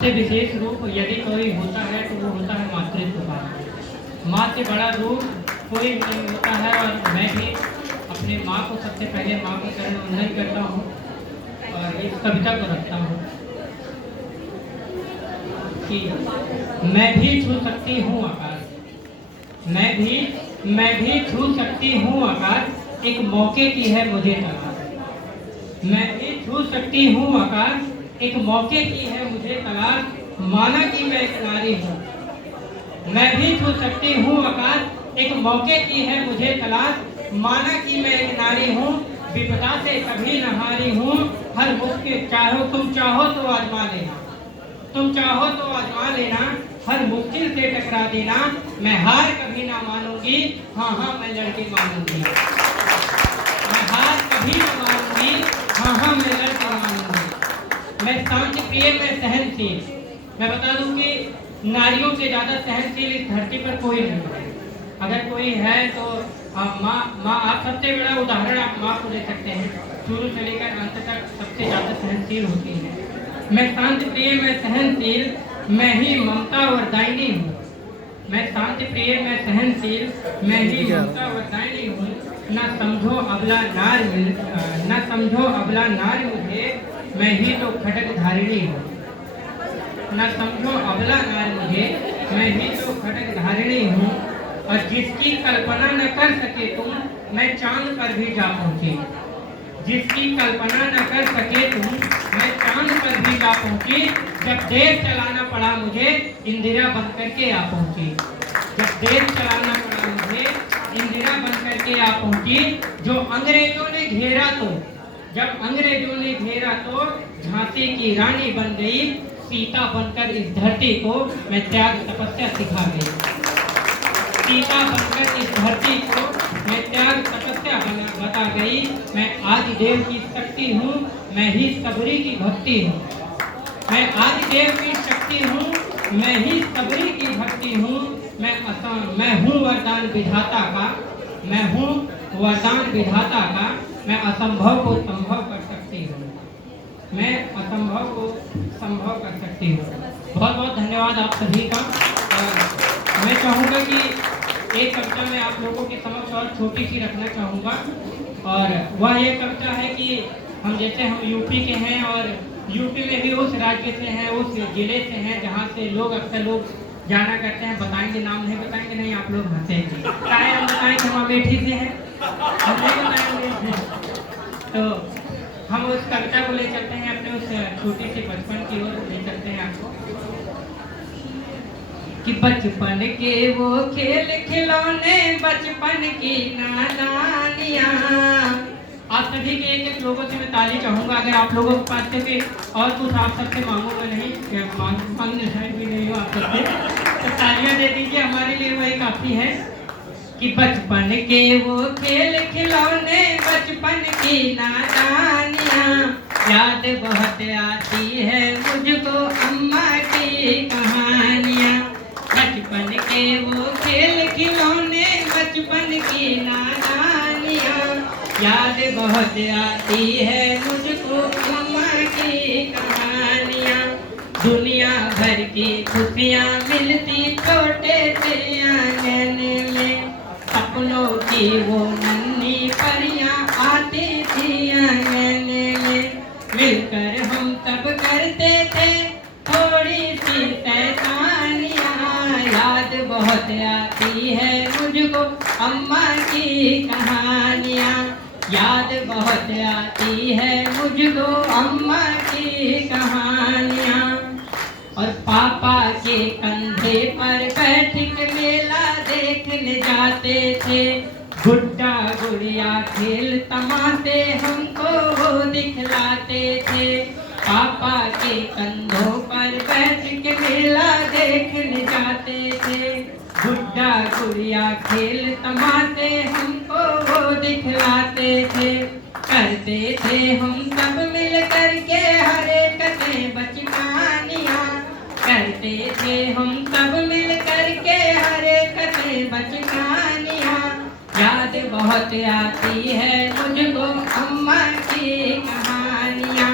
से विशेष रूप यदि कोई होता है तो वो होता है मातृत्व का। माँ से बड़ा रूप कोई नहीं होता है। और मैं भी अपने माँ को सबसे पहले माँ को चरण वंदन करता हूँ और इस कविता को रखता हूँ कि मैं भी छू सकती हूँ आकाश, मैं भी छू सकती हूँ आकाश, एक मौके की है मुझे तलाश। मैं भी छू सकती हूँ आकाश, एक मौके की है मुझे तलाश, माना कि मैं एक नारी हूँ। मैं भी छू सकती हूँ आकाश, एक मौके की है मुझे तलाश, माना कि मैं एक नारी हूँ, विपदा से कभी न हारी हूँ। हर मुश्किल चाहो तुम चाहो तो आजमा लेना, तुम चाहो तो आजमा लेना, हर मुश्किल से टकरा देना, मैं हार कभी ना मानूंगी, हाँ हाँ मैं लड़की मानूंगी। मैं हार कभी ना मानूंगी, हाँ हाँ मैं लड़की मानूंगी। मैं शांति प्रिय, मैं सहनशील। मैं बता दूं कि नारियों से ज़्यादा सहनशील इस धरती पर कोई नहीं है। अगर कोई है तो माँ आप सबसे बड़ा उदाहरण आप माँ को दे सकते हैं। शुरू से लेकर अंत तक सबसे ज़्यादा सहनशील होती है। मैं शांति प्रिय, मैं सहनशील, मैं ही ममता वरदायिनी हूँ। मैं शांति प्रिय, मैं सहनशील, मैं ही ममता वरदायिनी हूँ। न समझो अबला नार मुझे, मैं ही तो खटक धारिणी हूँ। न समझो अबला नार मुझे, मैं ही तो खटक धारिणी हूँ। और जिसकी कल्पना न कर सके तुम, मैं चांद पर भी जा पहुँची। जिसकी कल्पना न कर सके तुम, मैं चांद पर भी जा पहुँची। जब देश चलाना पड़ा मुझे, इंदिरा बन करके आ पहुँची। जब देश चलाना पड़ा मुझे, इंदिरा बन करके आ पहुँची। जो अंग्रेजों ने घेरा तो, जब अंग्रेजों ने घेरा तो, झांसी की रानी बन गई। सीता बनकर इस धरती को मैं त्याग तपस्या सिखा गई। सीता बनकर इस धरती को मैं त्याग तपस्या बता गई। मैं आदिदेव की शक्ति हूँ, मैं ही सबरी की भक्ति हूँ। मैं आदिदेव की शक्ति हूँ, मैं ही सबरी की भक्ति हूँ। मैं हूँ वरदान विधाता का, मैं हूँ वरदान विधाता का। मैं असंभव को संभव कर सकती हूँ, मैं असंभव को संभव कर सकती हूँ। बहुत बहुत धन्यवाद आप सभी का। और मैं चाहूँगा कि एक कविता मैं आप लोगों के समक्ष और छोटी सी रखना चाहूँगा। और वह ये कविता है कि हम यूपी के हैं और यूपी में भी उस राज्य से हैं, उस जिले से हैं जहाँ से लोग अक्सर लोग जाना करते हैं। बताएंगे, नाम नहीं बताएंगे, नहीं आप लोग हंसेंगे। चाहे हम बताएं कि हम अमेठी से हैं, हम नहीं बताएंगे। तो हम उस कविता को ले चलते हैं अपने उस छोटी सी बचपन की ओर ले चलते हैं आपको। कि बचपन के वो खेल खिलौने, बचपन की नादानियाँ। आप सभी के एक एक लोगों से मैं ताली चाहूँगा। अगर आप लोगों के पास से भी और कुछ आप सबसे मांगूंगा नहीं, मांगने शायद भी नहीं हो आप सबसे, तो तालियां दे दीजिए, हमारे लिए वही काफ़ी है। कि बचपन के वो खेल खिलौने, बचपन की नादानियाँ, याद बहुत आती है मुझको अम्मा की कहानियाँ। बचपन के वो खेल खिलौने, बचपन की नादानियाँ, याद बहुत आती है मुझको अम्मा की कहानियाँ। दुनिया भर की खुशियाँ मिलती छोटे से आंगन में, सपनों की वो नन्ही परियां आती थी आंगन में। मिलकर हम सब करते थे थोड़ी सी शैतानियाँ, याद बहुत आती है मुझको अम्मा की कहानियाँ। याद बहुत आती है मुझको अम्मा की कहानियाँ। और पापा के कंधे पर बैठ के मेला देखने जाते थे, गुड्डा गुड़िया खेल तमाशे हमको वो दिखलाते थे। पापा के कंधों पर बैठ के मेला देखने जाते थे, गुड्डा गुड़िया खेल तमाशे हमको वो दिखलाते थे। करते थे हम सब मिल करके हर एक बचकानियाँ, करते थे हम सब मिल करके हर एक बचकानियाँ। याद बहुत आती है मुझको अम्मा की कहानियाँ,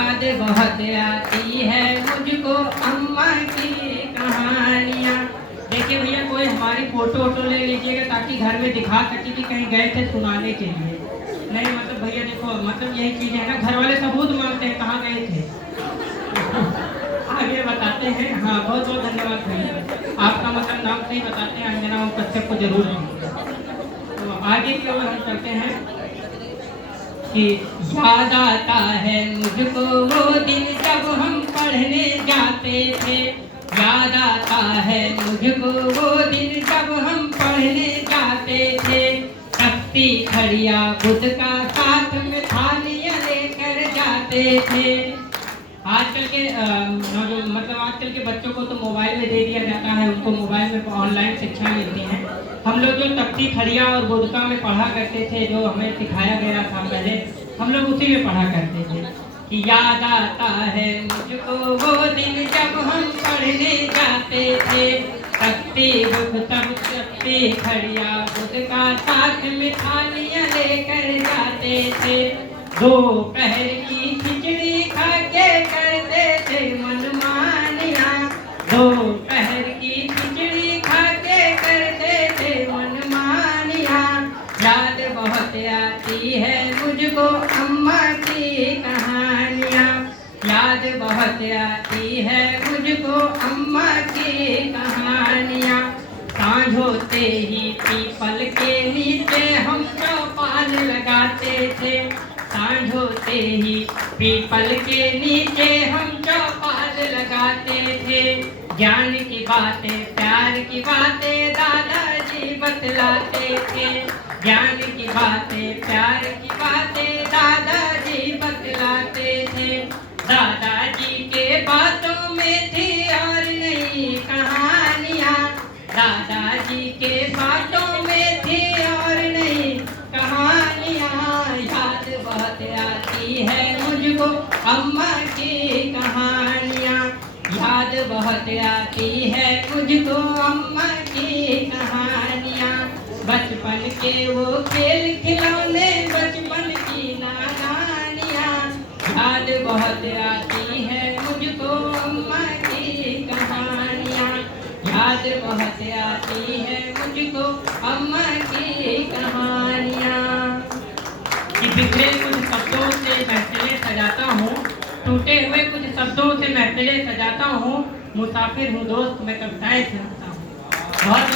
याद बहुत आती है मुझको अम्मा की कहानियाँ। देखिए भैया, कोई हमारी फोटो वोटो ले लीजिएगा ताकि घर में दिखा सके कि कहीं गए थे सुनाने के लिए। नहीं मतलब भैया देखो, मतलब यही चीज़ है ना, घर वाले सबूत मांगते हैं कहाँ गए थे। आगे बताते हैं। हाँ, बहुत बहुत धन्यवाद भैया, आपका मतलब नाम नहीं बताते हैं, अंजना और कश्यप को जरूर लेंगे। तो आगे की ओर हम चलते हैं कि याद आता है मुझको वो दिन जब हम पढ़ने जाते थे। याद आता है मुझको वो दिन जब हम पढ़ने जाते थे। तख्ती खड़िया खुद का साथ में थालियाँ लेकर जाते थे। आजकल के मतलब आजकल के बच्चों को तो मोबाइल में दे दिया जाता है, उनको मोबाइल में ऑनलाइन शिक्षा मिलती है। हम लोग जो तख्ती खड़िया और गुदका में पढ़ा करते थे, जो हमें सिखाया गया था पहले, हम लोग उसी में पढ़ा करते थे कि याद आता है मुझको वो दिन जब हम पढ़ने जाते थे। तख्ती खड़िया गुदका साथ में थालियाँ लेकर जाते थे। दोपहर की खिचड़ी खा के करते थे मनमानियाँ। दोपहर की खिचड़ी खा के करते थे मनमानियाँ। याद बहुत आती है मुझको अम्मा की कहानियाँ। याद बहुत आती है मुझको अम्मा की कहानियाँ। सांझ होते ही पीपल के नीचे हम चौपाल लगाते थे। सांझ होते ही पीपल के नीचे हम चौपाल लगाते थे। ज्ञान की बातें प्यार की बातें दादाजी बतलाते थे। ज्ञान की बातें प्यार की बातें दादाजी बतलाते थे। दादाजी के बातों में थी और नई कहानियाँ। दादाजी के बातों में थी और नई कहानियाँ। याद बहुत आती है मुझको अम्मा की कहानियाँ। याद बहुत आती है मुझको अम्मा की कहानियाँ। बचपन के वो खेल खिलौने, बचपन की नादानियाँ। याद बहुत आती है मुझको अम्मा की कहानियाँ। याद बहुत आती है मुझको अम्मा की कहानियाँ। कि बिखरे कुछ शब्दों से महफिलें सजाता हूँ, टूटे हुए कुछ शब्दों से महफिलें सजाता हूँ। मुसाफिर हूँ दोस्त, मैं कविताएं सुनाता हूँ। बहुत